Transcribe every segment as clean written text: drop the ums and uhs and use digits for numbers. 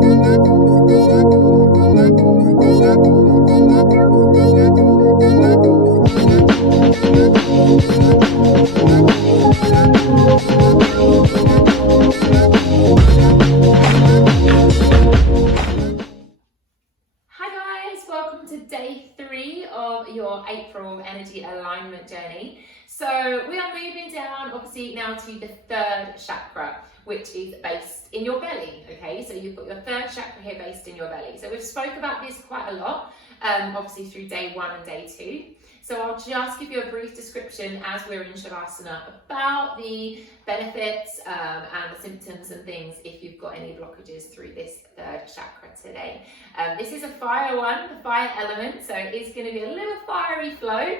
Welcome to day 3 of your April energy alignment journey. So we are moving down obviously now to the 3rd chakra, which is based in your belly. Okay, so you've got your 3rd chakra here based in your belly. So we've spoke about this quite a lot, obviously through day 1 and day 2. So I'll just give you a brief description as we're in Shavasana about the benefits and the symptoms and things if you've got any blockages through this 3rd chakra today. This is a fire one, the fire element, so it's going to be a little fiery flow.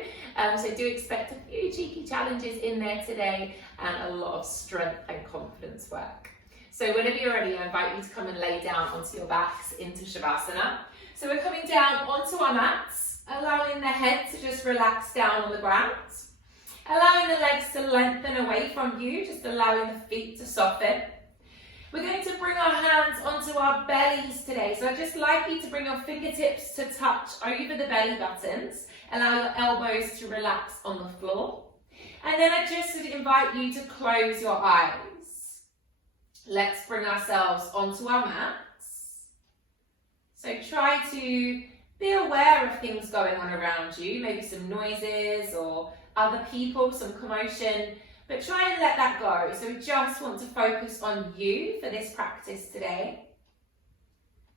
So do expect a few cheeky challenges in there today and a lot of strength and confidence work. So whenever you're ready, I invite you to come and lay down onto your backs into Shavasana. So we're coming down onto our mats, allowing the head to just relax down on the ground, allowing the legs to lengthen away from you, just allowing the feet to soften. We're going to bring our hands onto our bellies today. So I'd just like you to bring your fingertips to touch over the belly buttons, allow your elbows to relax on the floor. And then I just would invite you to close your eyes. Let's bring ourselves onto our mats. So try to be aware of things going on around you, maybe some noises or other people, some commotion, but try and let that go. So we just want to focus on you for this practice today.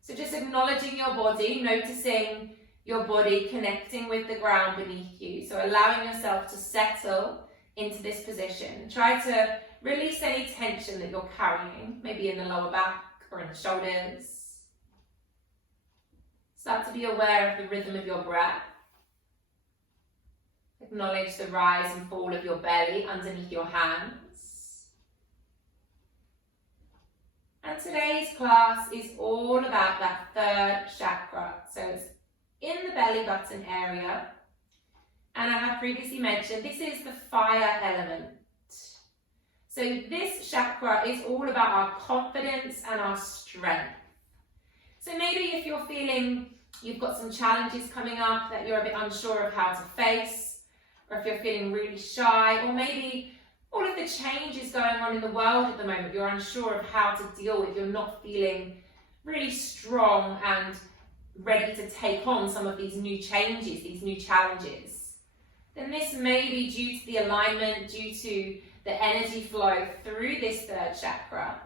So just acknowledging your body, noticing your body connecting with the ground beneath you. So allowing yourself to settle into this position. Try to release any tension that you're carrying, maybe in the lower back or in the shoulders. Start to be aware of the rhythm of your breath. Acknowledge the rise and fall of your belly underneath your hands. And today's class is all about that 3rd chakra. So it's in the belly button area. And I have previously mentioned this is the fire element. So this chakra is all about our confidence and our strength. So maybe if you're feeling you've got some challenges coming up that you're a bit unsure of how to face, or if you're feeling really shy, or maybe all of the changes going on in the world at the moment, you're unsure of how to deal with, you're not feeling really strong and ready to take on some of these new changes, these new challenges, then this may be due to the alignment, due to the energy flow through this 3rd chakra.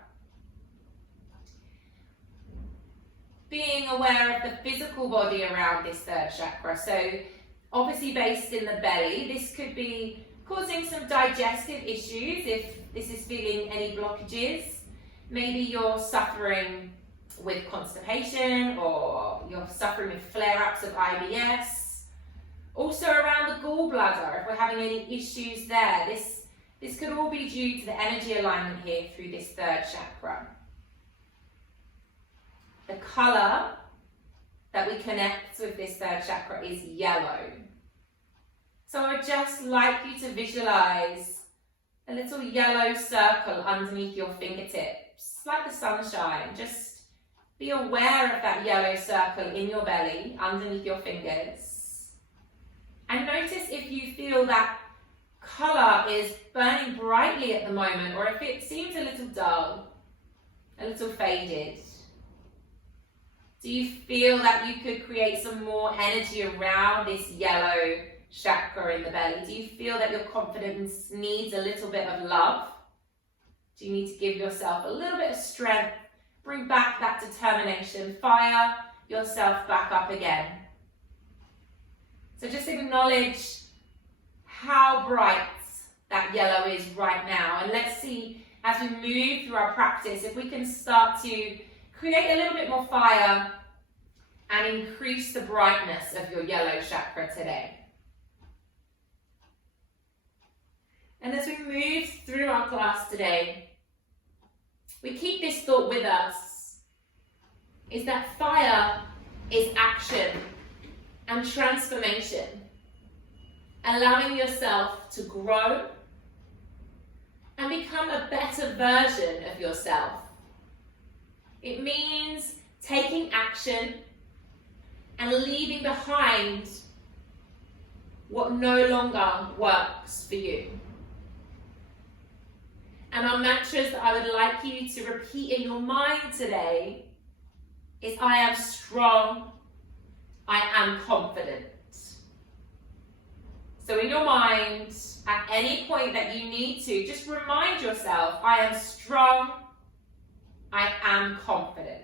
Being aware of the physical body around this 3rd chakra. So obviously based in the belly, this could be causing some digestive issues if this is feeling any blockages. Maybe you're suffering with constipation or you're suffering with flare-ups of IBS. Also around the gallbladder, if we're having any issues there, this could all be due to the energy alignment here through this 3rd chakra. The colour that we connect with this 3rd chakra is yellow. So I would just like you to visualise a little yellow circle underneath your fingertips, like the sunshine. Just be aware of that yellow circle in your belly, underneath your fingers. And notice if you feel that colour is burning brightly at the moment, or if it seems a little dull, a little faded. Do you feel that you could create some more energy around this yellow chakra in the belly? Do you feel that your confidence needs a little bit of love? Do you need to give yourself a little bit of strength? Bring back that determination. Fire yourself back up again. So just acknowledge how bright that yellow is right now. And let's see, as we move through our practice, if we can start to create a little bit more fire and increase the brightness of your yellow chakra today. And as we move through our class today, we keep this thought with us, is that fire is action and transformation, allowing yourself to grow and become a better version of yourself. It means taking action and leaving behind what no longer works for you. And our mantras that I would like you to repeat in your mind today is I am strong, I am confident. So in your mind, at any point that you need to, just remind yourself, I am strong, I am confident.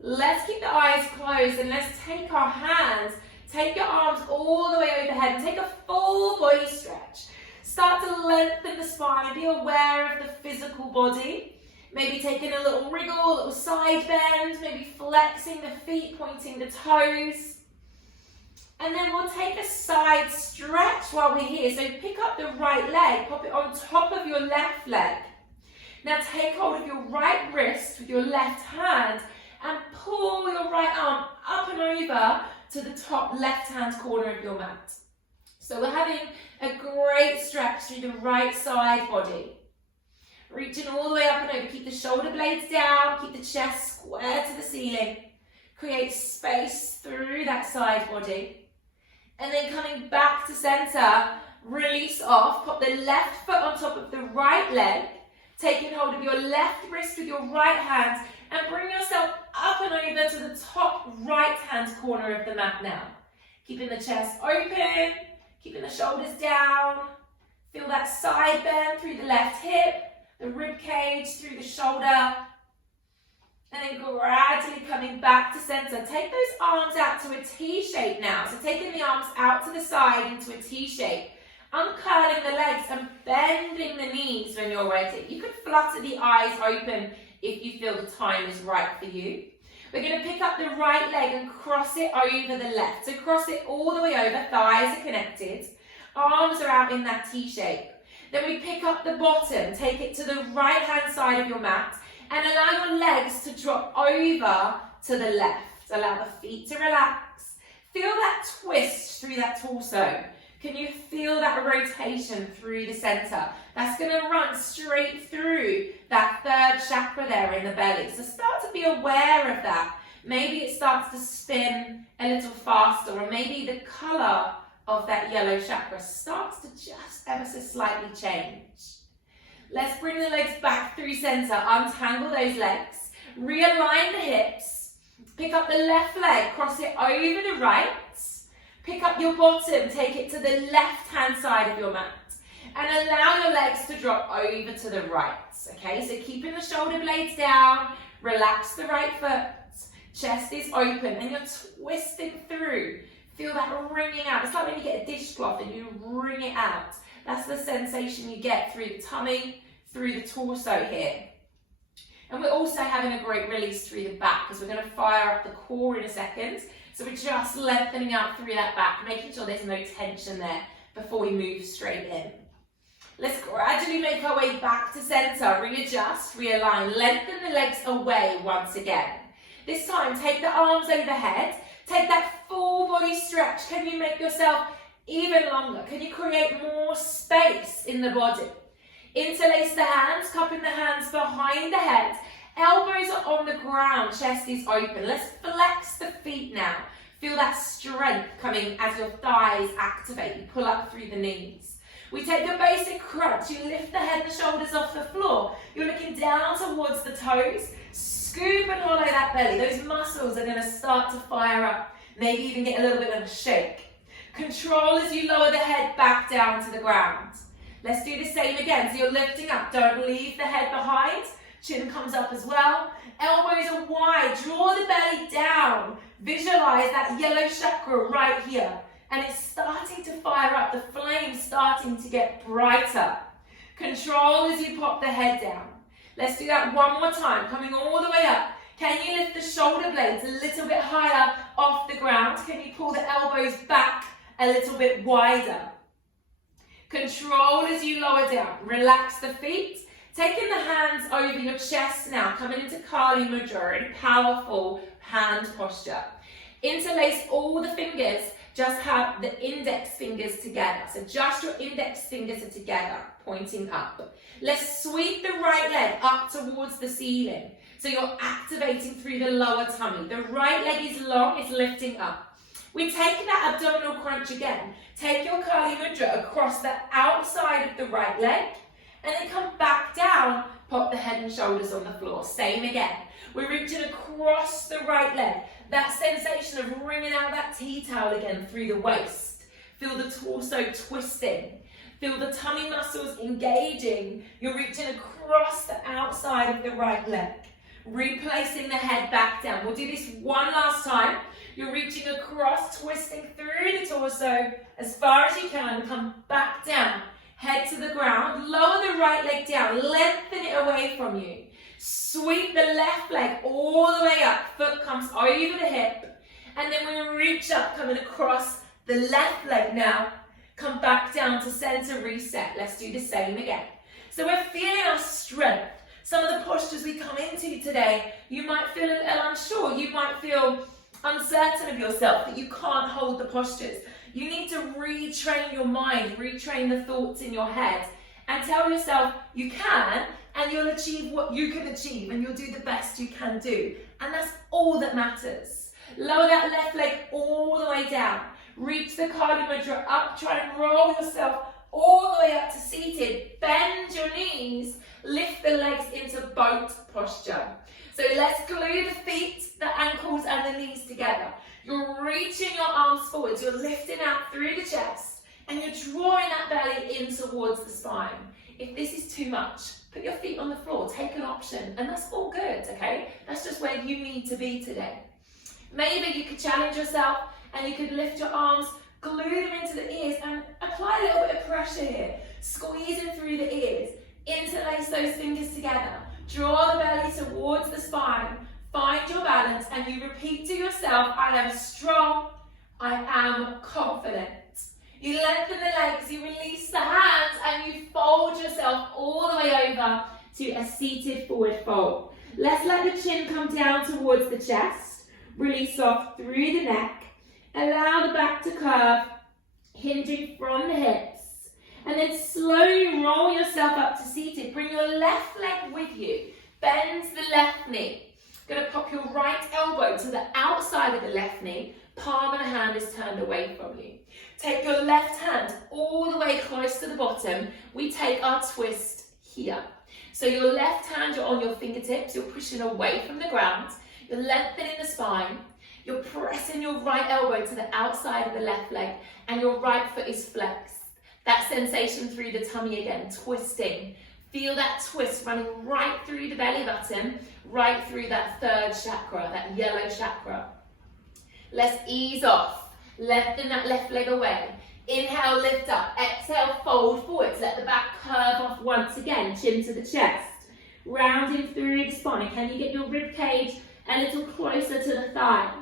Let's keep the eyes closed and let's take our hands, take your arms all the way overhead and take a full body stretch. Start to lengthen the spine, be aware of the physical body. Maybe taking a little wriggle, a little side bend, maybe flexing the feet, pointing the toes. And then we'll take a side stretch while we're here. So pick up the right leg, pop it on top of your left leg. Now take hold of your right wrist with your left hand and pull your right arm up and over to the top left-hand corner of your mat. So we're having a great stretch through the right side body. Reaching all the way up and over. Keep the shoulder blades down, keep the chest square to the ceiling. Create space through that side body. And then coming back to center, release off. Pop the left foot on top of the right leg. Taking hold of your left wrist with your right hand and bring yourself up and over to the top right-hand corner of the mat now. Keeping the chest open, keeping the shoulders down. Feel that side bend through the left hip, the rib cage through the shoulder. And then gradually coming back to center. Take those arms out to a T shape now. So taking the arms out to the side into a T shape. Uncurling the legs and bending the knees when you're ready. You could flutter the eyes open if you feel the time is right for you. We're going to pick up the right leg and cross it over the left. So cross it all the way over, thighs are connected. Arms are out in that T shape. Then we pick up the bottom, take it to the right hand side of your mat and allow your legs to drop over to the left. Allow the feet to relax. Feel that twist through that torso. Can you feel that rotation through the center? That's going to run straight through that third chakra there in the belly. So start to be aware of that. Maybe it starts to spin a little faster, or maybe the color of that yellow chakra starts to just ever so slightly change. Let's bring the legs back through center. Untangle those legs. Realign the hips. Pick up the left leg, cross it over the right. Pick up your bottom, take it to the left-hand side of your mat. And allow your legs to drop over to the right. Okay, so keeping the shoulder blades down, relax the right foot, chest is open, and you're twisting through. Feel that wringing out. It's like when you get a dishcloth and you wring it out. That's the sensation you get through the tummy, through the torso here. And we're also having a great release through the back because we're going to fire up the core in a second. So we're just lengthening out through that back, making sure there's no tension there before we move straight in. Let's gradually make our way back to center, readjust, realign, lengthen the legs away once again. This time, take the arms overhead, take that full body stretch. Can you make yourself even longer? Can you create more space in the body? Interlace the hands, cupping the hands behind the head. Elbows are on the ground, chest is open. Let's flex the feet now. Feel that strength coming as your thighs activate. You pull up through the knees. We take a basic crunch. You lift the head and shoulders off the floor. You're looking down towards the toes. Scoop and hollow that belly. Those muscles are going to start to fire up. Maybe even get a little bit of a shake. Control as you lower the head back down to the ground. Let's do the same again. So you're lifting up. Don't leave the head behind. Chin comes up as well. Elbows are wide. Draw the belly down. Visualize that yellow chakra right here. And it's starting to fire up. The flame's starting to get brighter. Control as you pop the head down. Let's do that one more time. Coming all the way up. Can you lift the shoulder blades a little bit higher off the ground? Can you pull the elbows back a little bit wider? Control as you lower down. Relax the feet. Taking the hands over your chest now, coming into Kali Mudra in powerful hand posture. Interlace all the fingers, just have the index fingers together. So just your index fingers are together, pointing up. Let's sweep the right leg up towards the ceiling. So you're activating through the lower tummy. The right leg is long, it's lifting up. We take that abdominal crunch again. Take your Kali Mudra across the outside of the right leg, and then come back down, pop the head and shoulders on the floor. Same again. We're reaching across the right leg. That sensation of wringing out that tea towel again through the waist. Feel the torso twisting. Feel the tummy muscles engaging. You're reaching across the outside of the right leg. Replacing the head back down. We'll do this one last time. You're reaching across, twisting through the torso as far as you can. Come back down. Head to the ground. Lower the right leg down. Lengthen it away from you. Sweep the left leg all the way up. Foot comes over the hip. And then we reach up, coming across the left leg now. Come back down to center, reset. Let's do the same again. So we're feeling our strength. Some of the postures we come into today, you might feel a little unsure. You might feel uncertain of yourself, that you can't hold the postures. You need to retrain your mind, retrain the thoughts in your head, and tell yourself you can, and you'll achieve what you can achieve, and you'll do the best you can do. And that's all that matters. Lower that left leg all the way down. Reach the Kali Mudra up. Try and roll yourself all the way up to seated. Bend your knees. Lift the legs into boat posture. So let's glue the feet, the ankles, and the knees together. You're reaching your arms forwards. You're lifting out through the chest, and you're drawing that belly in towards the spine. If this is too much, put your feet on the floor. Take an option, and that's all good, okay? That's just where you need to be today. Maybe you could challenge yourself, and you could lift your arms, glue them into the ears, and apply a little bit of pressure here. Squeezing through the ears. Interlace those fingers together. Draw the belly towards the spine. Find your balance, and you repeat to yourself, I am strong, I am confident. You lengthen the legs, you release the hands, and you fold yourself all the way over to a seated forward fold. Let's let the chin come down towards the chest. Release off through the neck. Allow the back to curve, hinging from the hips. And then slowly roll yourself up to seated. Bring your left leg with you. Bend the left knee. Going to pop your right elbow to the outside of the left knee. Palm of the hand is turned away from you. Take your left hand all the way close to the bottom. We take our twist here. So your left hand, you're on your fingertips. You're pushing away from the ground. You're lengthening the spine. You're pressing your right elbow to the outside of the left leg. And your right foot is flexed. That sensation through the tummy again, twisting. Feel that twist running right through the belly button, right through that third chakra, that yellow chakra. Let's ease off. Lengthen that left leg away. Inhale, lift up. Exhale, fold forwards. Let the back curve off once again, chin to the chest. Rounding through the spine. Can you get your rib cage a little closer to the thighs?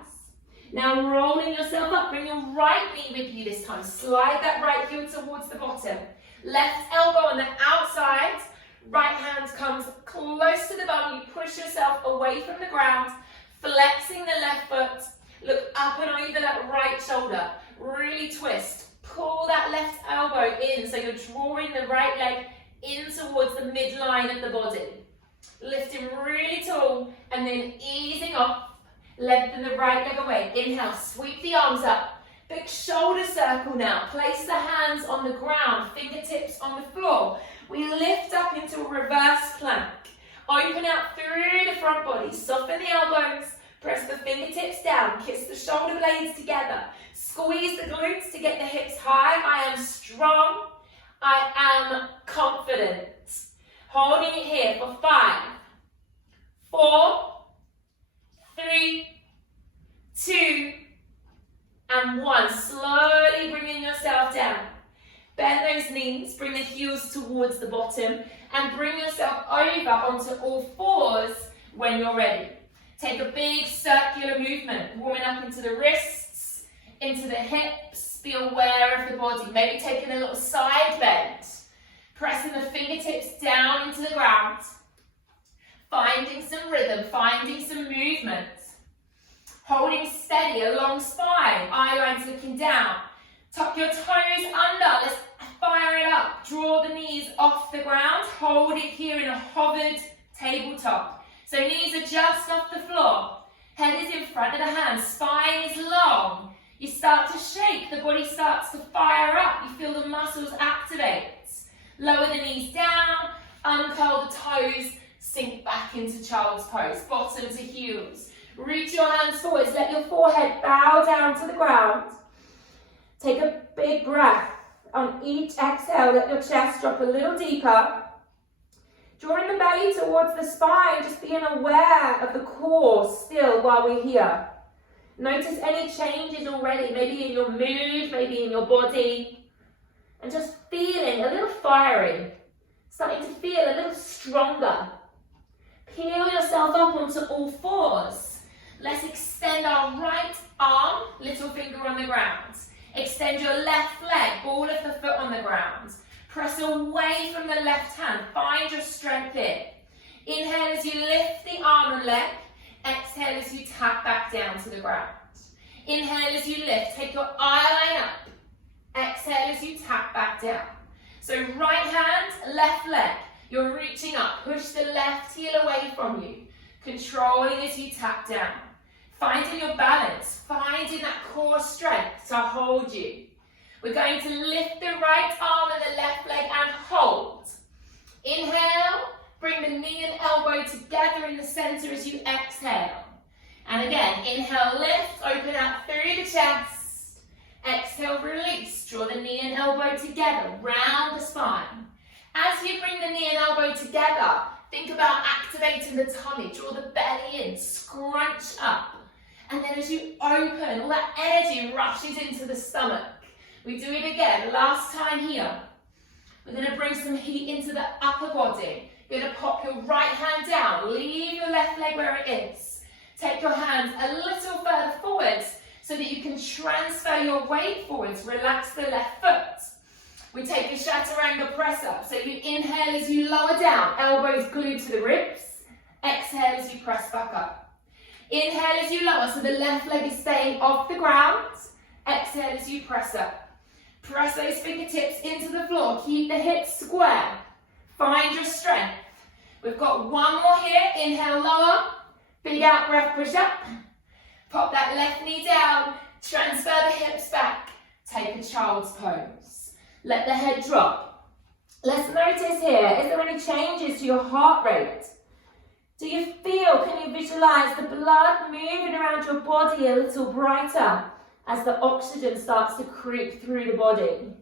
Now rolling yourself up, bring your right knee with you this time. Slide that right heel towards the bottom. Left elbow on the outside. Right hand comes close to the bum. You push yourself away from the ground. Flexing the left foot. Look up and over that right shoulder. Really twist. Pull that left elbow in so you're drawing the right leg in towards the midline of the body. Lifting really tall and then easing off. Lengthen the right leg away. Inhale, sweep the arms up. Big shoulder circle now. Place the hands on the ground, fingertips on the floor. We lift up into a reverse plank. Open out through the front body. Soften the elbows. Press the fingertips down. Kiss the shoulder blades together. Squeeze the glutes to get the hips high. I am strong. I am confident. Holding it here for 5, 4, 3, 2, and 1. Slowly bringing yourself down. Bend those knees, bring the heels towards the bottom, and bring yourself over onto all fours when you're ready. Take a big circular movement, warming up into the wrists, into the hips. Be aware of the body. Maybe taking a little side bend. Pressing the fingertips down into the ground. Finding some rhythm, finding some movement. Holding steady, a long spine, eye lines looking down. Tuck your toes under, let's fire it up. Draw the knees off the ground, hold it here in a hovered tabletop. So knees are just off the floor. Head is in front of the hands, spine is long. You start to shake, the body starts to fire up. You feel the muscles activate. Lower the knees down, uncurl the toes, sink back into child's pose, bottom to heels. Reach your hands forwards, let your forehead bow down to the ground. Take a big breath. On each exhale, let your chest drop a little deeper. Drawing the belly towards the spine, just being aware of the core still while we're here. Notice any changes already, maybe in your mood, maybe in your body. And just feeling a little fiery, starting to feel a little stronger. Peel yourself up onto all fours. Let's extend our right arm, little finger on the ground. Extend your left leg, ball of the foot on the ground. Press away from the left hand, find your strength here. Inhale as you lift the arm and leg. Exhale as you tap back down to the ground. Inhale as you lift, take your eye line up. Exhale as you tap back down. So right hand, left leg. You're reaching up, push the left heel away from you. Controlling as you tap down. Finding your balance, finding that core strength to hold you. We're going to lift the right arm and the left leg and hold. Inhale, bring the knee and elbow together in the center as you exhale. And again, inhale, lift, open out through the chest. Exhale, release, draw the knee and elbow together, round the spine. As you bring the knee and elbow together, think about activating the tummy, draw the belly in, scrunch up. And then as you open, all that energy rushes into the stomach. We do it again, last time here. We're going to bring some heat into the upper body. You're going to pop your right hand down, leave your left leg where it is. Take your hands a little further forwards so that you can transfer your weight forwards, relax the left foot. We take a chaturanga press up. So you inhale as you lower down, elbows glued to the ribs. Exhale as you press back up. Inhale as you lower, so the left leg is staying off the ground. Exhale as you press up. Press those fingertips into the floor. Keep the hips square. Find your strength. We've got one more here. Inhale, lower. Big out breath, push up. Pop that left knee down. Transfer the hips back. Take a child's pose. Let the head drop. Let's notice here, is there any changes to your heart rate? Do you feel, can you visualize the blood moving around your body a little brighter as the oxygen starts to creep through the body?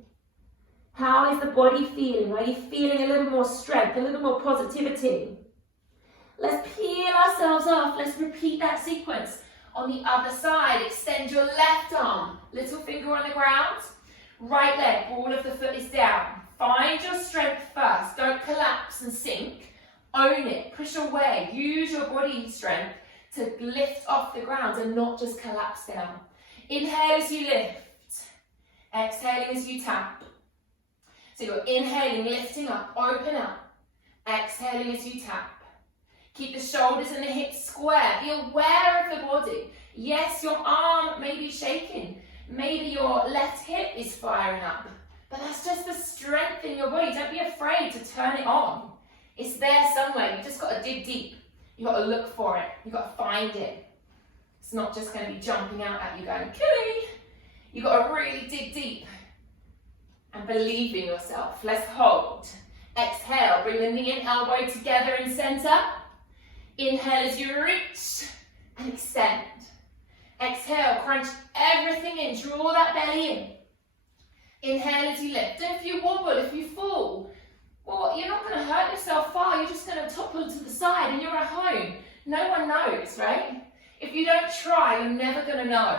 How is the body feeling? Are you feeling a little more strength, a little more positivity? Let's peel ourselves off. Let's repeat that sequence. On the other side, extend your left arm, little finger on the ground. Right leg, ball of the foot is down. Find your strength first. Don't collapse and sink. Own it, push away, use your body strength to lift off the ground and not just collapse down. Inhale as you lift, exhaling as you tap. So you're inhaling, lifting up, open up, exhaling as you tap. Keep the shoulders and the hips square, be aware of the body. Yes, your arm may be shaking, maybe your left hip is firing up, but that's just the strength in your body. Don't be afraid to turn it on. It's there somewhere. You've just got to dig deep. You've got to look for it. You've got to find it. It's not just going to be jumping out at you going, killing. You've got to really dig deep and believe in yourself. Let's hold. Exhale. Bring the knee and elbow together in center. Inhale as you reach and extend. Exhale. Crunch everything in. Draw that belly in. Inhale as you lift. And if you wobble, if you fall, well, you're not going to hurt yourself far. You're just going to topple to the side and you're at home. No one knows, right? If you don't try, you're never going to know.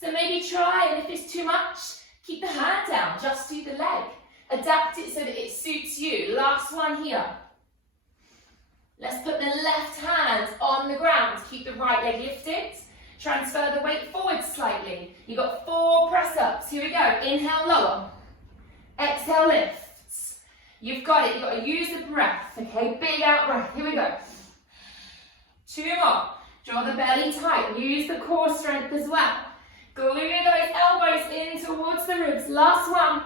So maybe try, and if it's too much, keep the hand down. Just do the leg. Adapt it so that it suits you. Last one here. Let's put the left hand on the ground. Keep the right leg lifted. Transfer the weight forward slightly. You've got 4 press-ups. Here we go. Inhale, lower. Exhale, lift. You've got it. You've got to use the breath. Okay, big out breath. Here we go. 2 more. Draw the belly tight. Use the core strength as well. Glue those elbows in towards the ribs. Last one.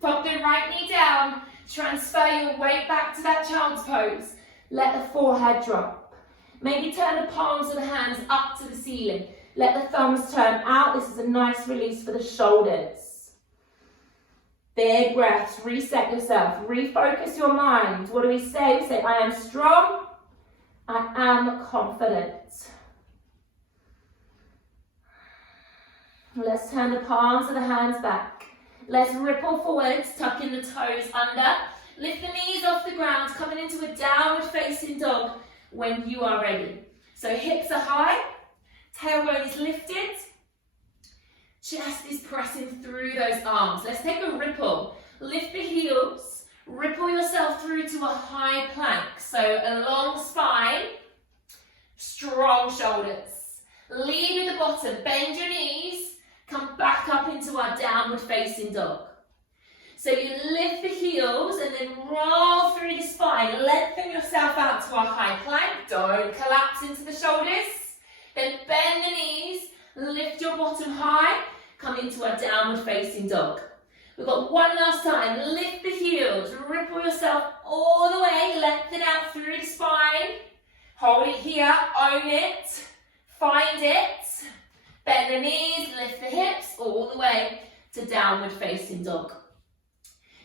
Pop the right knee down. Transfer your weight back to that child's pose. Let the forehead drop. Maybe turn the palms of the hands up to the ceiling. Let the thumbs turn out. This is a nice release for the shoulders. Big breaths. Reset yourself. Refocus your mind. What do we say? We say, I am strong. I am confident. Let's turn the palms of the hands back. Let's ripple forwards, tuck in the toes under. Lift the knees off the ground, coming into a downward facing dog when you are ready. So hips are high, tailbone is lifted, chest is pressing through those arms. Let's take a ripple. Lift the heels, ripple yourself through to a high plank. So a long spine, strong shoulders. Lead at the bottom, bend your knees. Come back up into our downward facing dog. So you lift the heels and then roll through the spine. Lengthen yourself out to our high plank. Don't collapse into the shoulders. Then bend the knees, lift your bottom high, come into our downward facing dog. We've got one last time. Lift the heels, ripple yourself all the way, lengthen out through the spine. Hold it here, own it, find it. Bend the knees, lift the hips all the way to downward facing dog.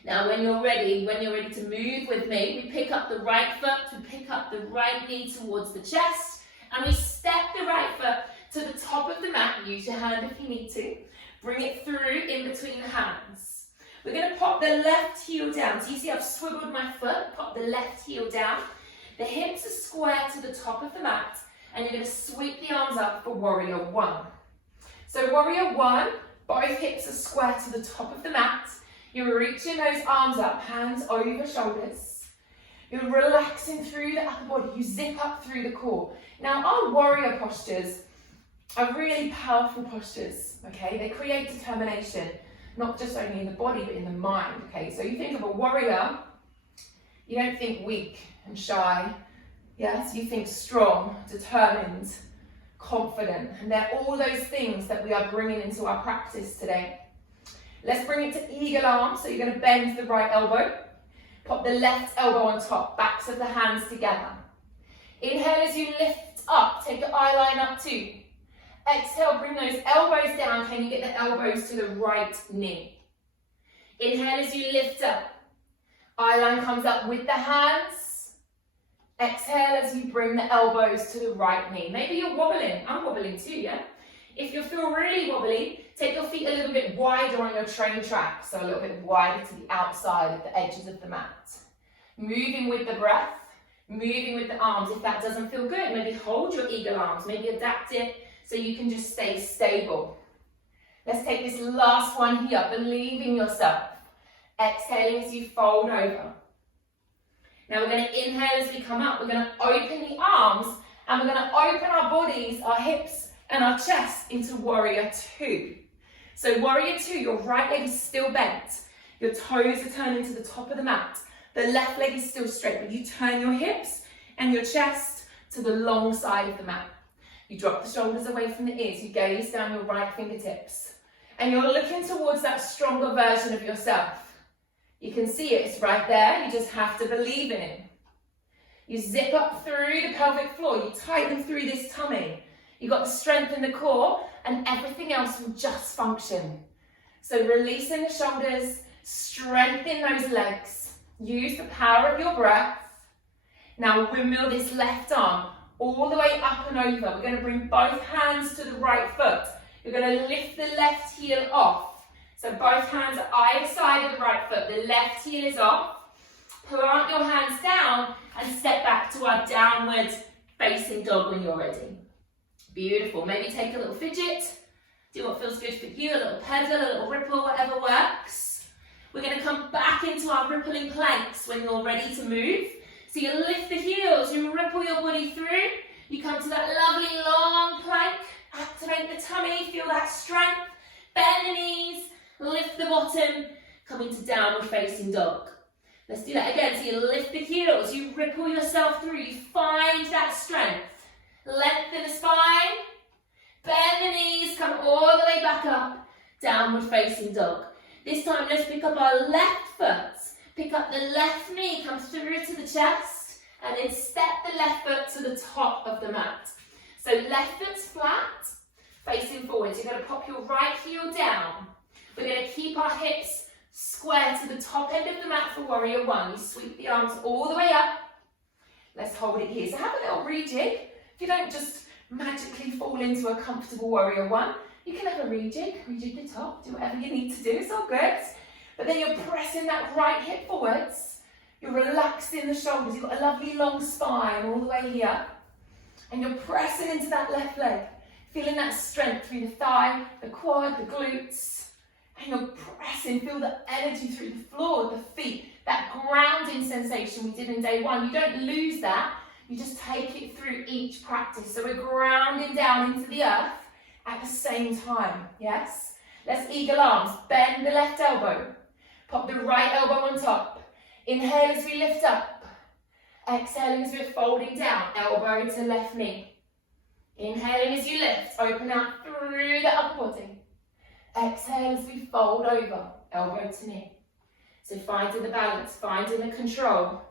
Now when you're ready to move with me, we pick up the right foot, we pick up the right knee towards the chest, and we step the right foot to the top of the mat. Use your hand if you need to. Bring it through in between the hands. We're going to pop the left heel down. So you see I've swiveled my foot, pop the left heel down. The hips are square to the top of the mat, and you're going to sweep the arms up for warrior one. So warrior one, both hips are square to the top of the mat. You're reaching those arms up, hands over shoulders. You're relaxing through the upper body. You zip up through the core. Now our warrior postures are really powerful postures, okay? They create determination, not just only in the body, but in the mind, okay? So you think of a warrior, you don't think weak and shy, yes? You think strong, determined, confident, and they're all those things that we are bringing into our practice today. Let's bring it to eagle arm. So you're going to bend the right elbow, pop the left elbow on top, backs of the hands together. Inhale as you lift up, take the eye line up too. Exhale, bring those elbows down. Can you get the elbows to the right knee? Inhale as you lift up, eye line comes up with the hands. Exhale as you bring the elbows to the right knee. Maybe you're wobbling. I'm wobbling too, yeah? If you feel really wobbly, take your feet a little bit wider on your train track. So a little bit wider to the outside of the edges of the mat. Moving with the breath, moving with the arms. If that doesn't feel good, maybe hold your eagle arms. Maybe adapt it so you can just stay stable. Let's take this last one here, believe in yourself. Exhaling as you fold over. Now we're going to inhale as we come up. We're going to open the arms and we're going to open our bodies, our hips and our chest into warrior two. So warrior two, your right leg is still bent. Your toes are turning to the top of the mat. The left leg is still straight, but you turn your hips and your chest to the long side of the mat. You drop the shoulders away from the ears. You gaze down your right fingertips. And you're looking towards that stronger version of yourself. You can see it, it's right there. You just have to believe in it. You zip up through the pelvic floor. You tighten through this tummy. You've got the strength in the core and everything else will just function. So releasing the shoulders, strengthen those legs. Use the power of your breath. Now windmill this left arm all the way up and over. We're going to bring both hands to the right foot. You're going to lift the left heel off. So both hands are either side of the right foot. The left heel is off. Plant your hands down and step back to our downward facing dog when you're ready. Beautiful. Maybe take a little fidget. Do what feels good for you. A little pedal, a little ripple, whatever works. We're going to come back into our rippling planks when you're ready to move. So you lift the heels, you ripple your body through. You come to that lovely long plank. Activate the tummy, feel that strength. Bend the knees. Lift the bottom, come into downward facing dog. Let's do that again. So you lift the heels, you ripple yourself through, you find that strength. Lengthen the spine. Bend the knees, come all the way back up. Downward facing dog. This time let's pick up our left foot. Pick up the left knee, come through to the chest, and then step the left foot to the top of the mat. So left foot's flat, facing forwards. You're going to pop your right heel down. We're going to keep our hips square to the top end of the mat for warrior one. You sweep the arms all the way up. Let's hold it here. So have a little rejig. If you don't just magically fall into a comfortable warrior one, you can have a rejig the top, do whatever you need to do, it's all good. But then you're pressing that right hip forwards, you're relaxing the shoulders, you've got a lovely long spine all the way here, and you're pressing into that left leg, feeling that strength through the thigh, the quad, the glutes, and you're pressing, feel the energy through the floor, the feet, that grounding sensation we did in day one. You don't lose that, you just take it through each practice. So we're grounding down into the earth at the same time, yes? Let's eagle arms, bend the left elbow, pop the right elbow on top. Inhale as we lift up, exhaling as we're folding down, elbow to left knee. Inhaling as you lift, open out through the upper body. Exhale as we fold over, elbow to knee. So finding the balance, finding the control,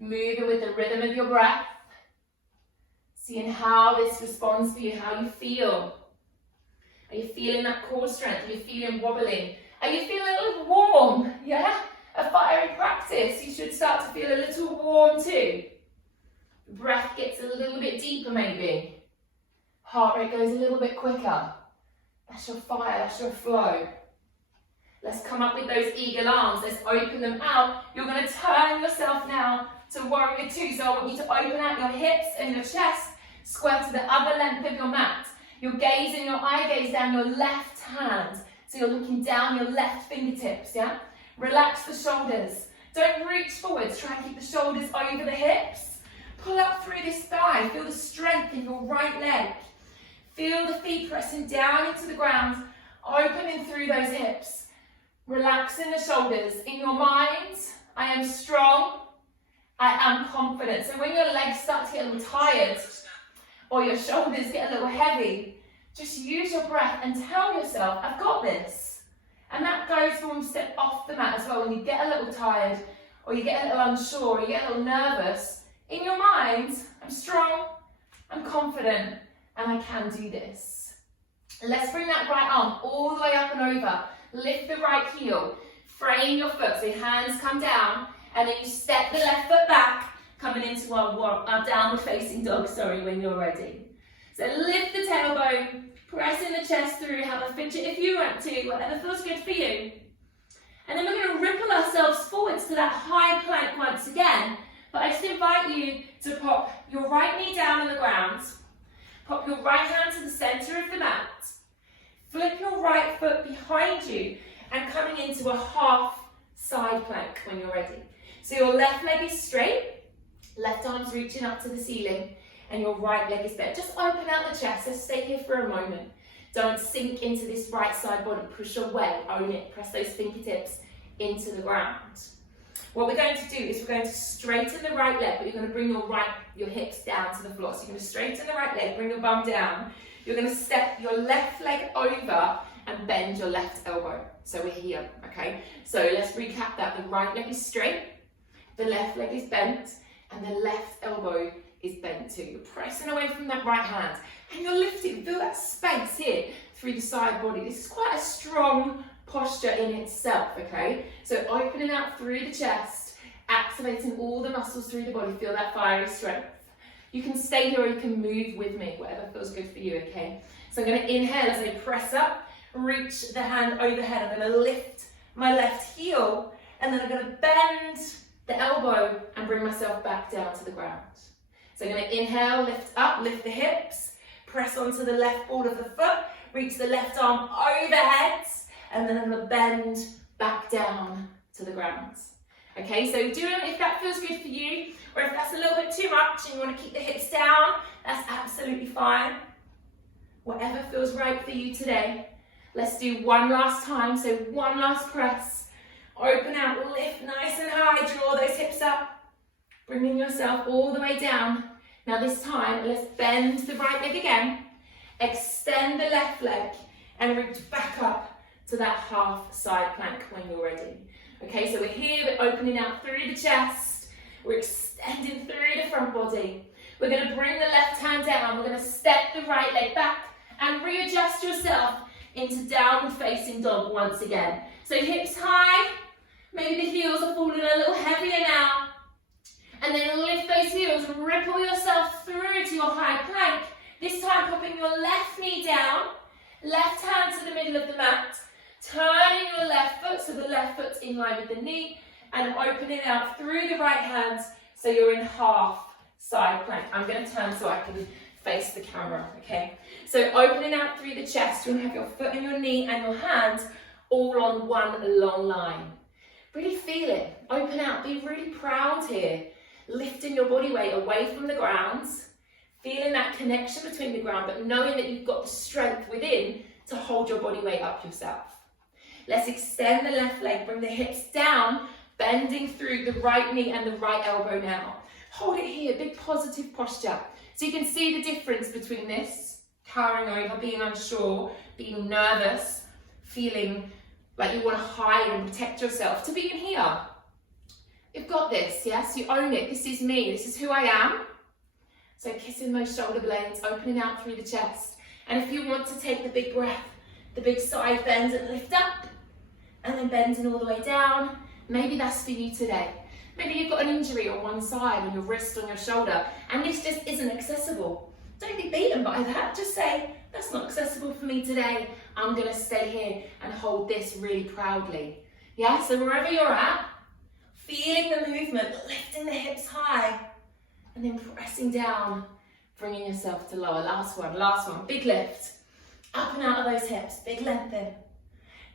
moving with the rhythm of your breath, seeing how this responds for you, how you feel. Are you feeling that core strength? Are you feeling wobbling? Are you feeling a little warm? Yeah? A fiery practice. You should start to feel a little warm too. Breath gets a little bit deeper maybe. Heart rate goes a little bit quicker. That's your fire, that's your flow. Let's come up with those eagle arms. Let's open them out. You're going to turn yourself now to warrior two. So I want you to open out your hips and your chest, square to the other length of your mat. Your gaze and your eye gaze down your left hand. So you're looking down your left fingertips, yeah? Relax the shoulders. Don't reach forwards. Try and keep the shoulders over the hips. Pull up through this thigh. Feel the strength in your right leg. Feel the feet pressing down into the ground, opening through those hips. Relaxing the shoulders. In your mind, I am strong. I am confident. So when your legs start to get a little tired, or your shoulders get a little heavy, just use your breath and tell yourself, I've got this. And that goes for when you step off the mat as well. When you get a little tired, or you get a little unsure, or you get a little nervous, in your mind, I'm strong, I'm confident, and I can do this. Let's bring that right arm all the way up and over. Lift the right heel, frame your foot, so your hands come down, and then you step the left foot back, coming into our downward facing dog, when you're ready. So lift the tailbone, pressing the chest through, have a fidget if you want to, whatever feels good for you. And then we're going to ripple ourselves forwards to that high plank once again, but I just invite you to pop your right knee down on the ground, pop your right hand to the centre of the mat, flip your right foot behind you, and coming into a half side plank when you're ready. So your left leg is straight, left arm's reaching up to the ceiling, and your right leg is bent. Just open out the chest. Let's stay here for a moment. Don't sink into this right side body. Push away, own it. Press those fingertips into the ground. What we're going to do is we're going to straighten the right leg, but you're going to bring your hips down to the floor. So you're going to straighten the right leg, bring your bum down. You're going to step your left leg over and bend your left elbow. So we're here, okay? So let's recap that. The right leg is straight, the left leg is bent, and the left elbow is bent too. You're pressing away from that right hand, and you're lifting. Feel that space here through the side body. This is quite a strong posture in itself, okay? So opening out through the chest, activating all the muscles through the body. Feel that fiery strength. You can stay here or you can move with me, whatever feels good for you, okay? So I'm going to inhale as I press up, reach the hand overhead. I'm going to lift my left heel, and then I'm going to bend the elbow and bring myself back down to the ground. So I'm going to inhale, lift up, lift the hips, press onto the left ball of the foot, reach the left arm overhead, and then I'm going to bend back down to the ground. Okay, so do it if that feels good for you, or if that's a little bit too much and you want to keep the hips down, that's absolutely fine. Whatever feels right for you today. Let's do one last time, so one last press. Open out, lift nice and high, draw those hips up, bringing yourself all the way down. Now this time, let's bend the right leg again, extend the left leg, and reach back up to that half side plank when you're ready. Okay, so we're here, we're opening out through the chest, we're extending through the front body. We're going to bring the left hand down, we're going to step the right leg back and readjust yourself into downward facing dog once again. So hips high, maybe the heels are falling a little heavier now. And then lift those heels and ripple yourself through to your high plank. This time popping your left knee down, left hand to the middle of the mat, turning your left foot so the left foot's in line with the knee, and opening out through the right hand so you're in half side plank. I'm going to turn so I can face the camera, okay? So opening out through the chest, you'll have your foot and your knee and your hand all on one long line. Really feel it. Open out. Be really proud here. Lifting your body weight away from the ground, feeling that connection between the ground, but knowing that you've got the strength within to hold your body weight up yourself. Let's extend the left leg, bring the hips down, bending through the right knee and the right elbow now. Hold it here, big positive posture. So you can see the difference between this, cowering over, being unsure, being nervous, feeling like you want to hide and protect yourself, to being here. You've got this, yes? You own it. This is me. This is who I am. So kissing those shoulder blades, opening out through the chest. And if you want to take the big breath, the big side bend and lift up, and then bending all the way down, maybe that's for you today. Maybe you've got an injury on one side, on your wrist, on your shoulder, and this just isn't accessible. Don't be beaten by that. Just say, that's not accessible for me today. I'm going to stay here and hold this really proudly. Yeah, so wherever you're at, feeling the movement, lifting the hips high, and then pressing down, bringing yourself to lower. Last one, big lift. Up and out of those hips, big lengthen.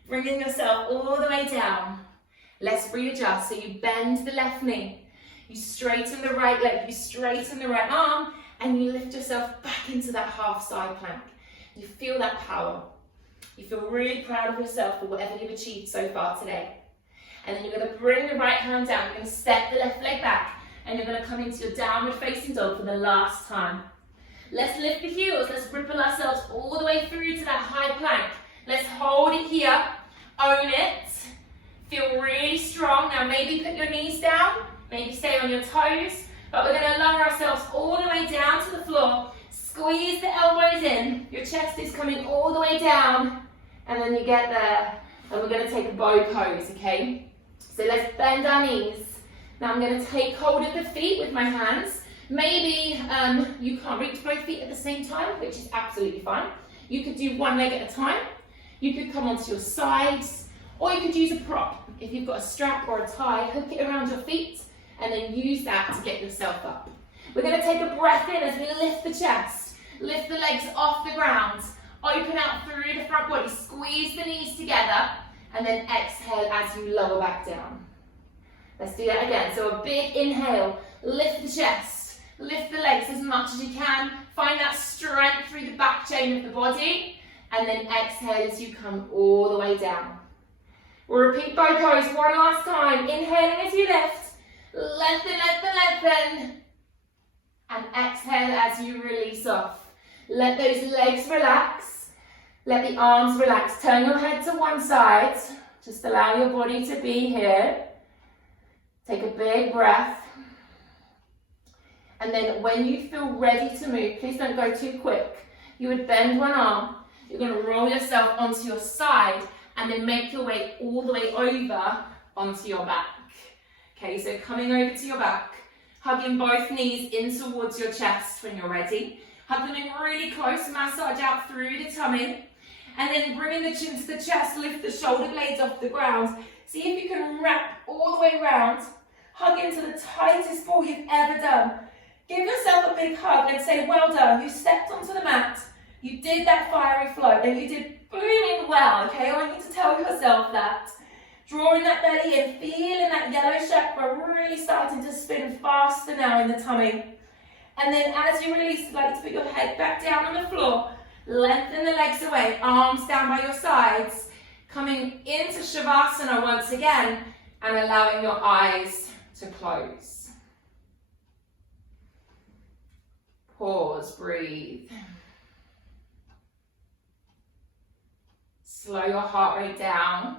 Bringing yourself all the way down. Let's readjust. So you bend the left knee, you straighten the right leg, you straighten the right arm, and you lift yourself back into that half side plank. You feel that power. You feel really proud of yourself for whatever you've achieved so far today. And then you're going to bring the right hand down, you're going to step the left leg back, and you're going to come into your downward facing dog for the last time. Let's lift the heels, let's ripple ourselves all the way through to that high plank. Let's hold it here, own it, feel really strong. Now maybe put your knees down, maybe stay on your toes, but we're going to lower ourselves all the way down to the floor, squeeze the elbows in, your chest is coming all the way down, and then you get there, and we're going to take a bow pose, okay? So let's bend our knees. Now I'm going to take hold of the feet with my hands. Maybe you can't reach both feet at the same time, which is absolutely fine. You could do one leg at a time. You could come onto your sides, or you could use a prop. If you've got a strap or a tie, hook it around your feet, and then use that to get yourself up. We're going to take a breath in as we lift the chest, lift the legs off the ground, open out through the front body, squeeze the knees together, and then exhale as you lower back down. Let's do that again. So a big inhale, lift the chest, lift the legs as much as you can, find that strength through the back chain of the body, and then exhale as you come all the way down. We'll repeat bow pose one last time, inhaling as you lift, lengthen, lengthen, lengthen, and exhale as you release off. Let those legs relax, let the arms relax, turn your head to one side, just allow your body to be here. Take a big breath. And then when you feel ready to move, please don't go too quick. You would bend one arm, you're going to roll yourself onto your side and then make your way all the way over onto your back. Okay, so coming over to your back, hugging both knees in towards your chest when you're ready. Hug them in really close, massage out through the tummy. And then bringing the chin to the chest, lift the shoulder blades off the ground. See if you can wrap all the way around. Hug into the tightest ball you've ever done. Give yourself a big hug and say, well done. You stepped onto the mat. You did that fiery flow and you did booming well, okay? I want you to tell yourself that. Drawing that belly in, feeling that yellow chakra really starting to spin faster now in the tummy. And then as you release, you'd like to put your head back down on the floor. Lengthen the legs away, arms down by your sides. Coming into Shavasana once again and allowing your eyes to close. Pause, breathe. Slow your heart rate down.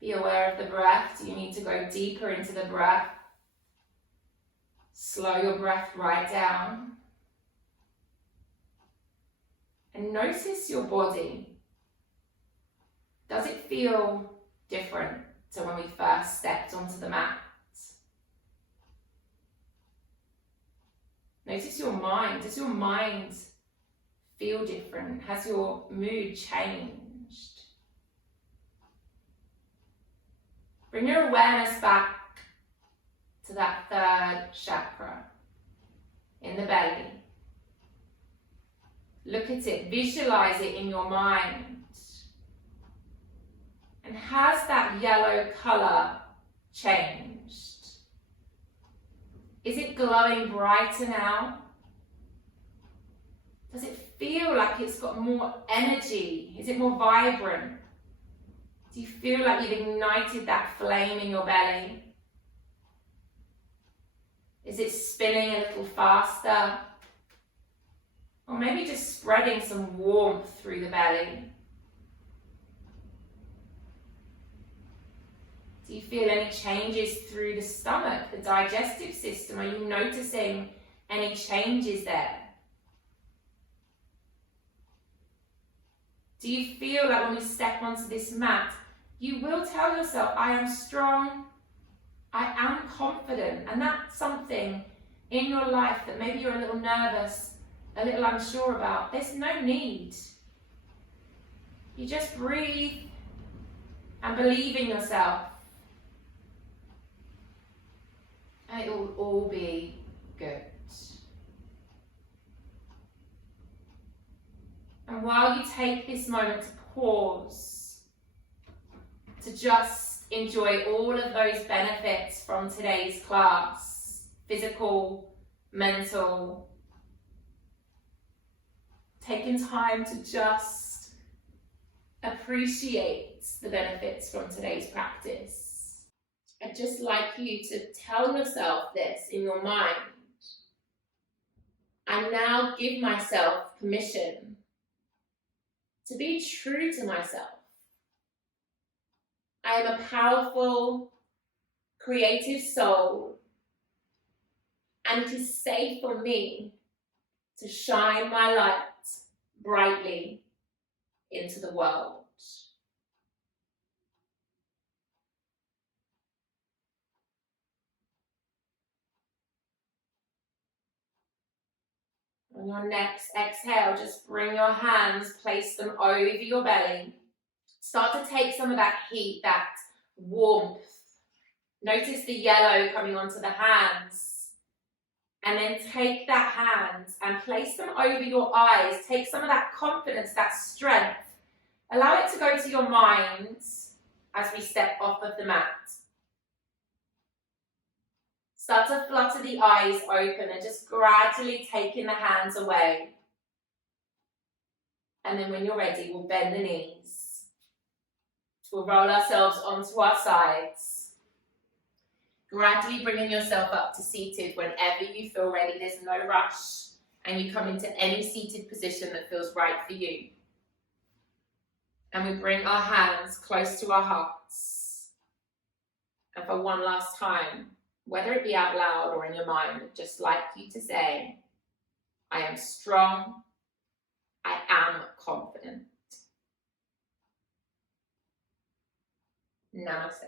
Be aware of the breath. Do you need to go deeper into the breath? Slow your breath right down. And notice your body. Does it feel different to when we first stepped onto the mat? Notice your mind. Does your mind feel different? Has your mood changed? Bring your awareness back to that third chakra in the belly. Look at it, visualize it in your mind. And has that yellow color changed? Is it glowing brighter now? Does it feel like it's got more energy? Is it more vibrant? Do you feel like you've ignited that flame in your belly? Is it spinning a little faster? Or maybe just spreading some warmth through the belly? Do you feel any changes through the stomach, the digestive system? Are you noticing any changes there? Do you feel like when we step onto this mat, you will tell yourself, I am strong, I am confident, and that's something in your life that maybe you're a little nervous, a little unsure about. There's no need. You just breathe and believe in yourself. And it will all be good. And while you take this moment to pause, to just enjoy all of those benefits from today's class, physical, mental, taking time to just appreciate the benefits from today's practice. I'd just like you to tell yourself this in your mind. I now give myself permission to be true to myself. I am a powerful, creative soul, and it is safe for me to shine my light brightly into the world. On your next exhale, just bring your hands, place them over your belly. Start to take some of that heat, that warmth. Notice the yellow coming onto the hands. And then take that hand and place them over your eyes. Take some of that confidence, that strength. Allow it to go to your mind as we step off of the mat. Start to flutter the eyes open and just gradually taking the hands away. And then when you're ready, we'll bend the knees. We'll roll ourselves onto our sides. Gradually bringing yourself up to seated whenever you feel ready. There's no rush. And you come into any seated position that feels right for you. And we bring our hands close to our hearts. And for one last time, whether it be out loud or in your mind, I'd just like you to say, I am strong, I am confident. Namaste.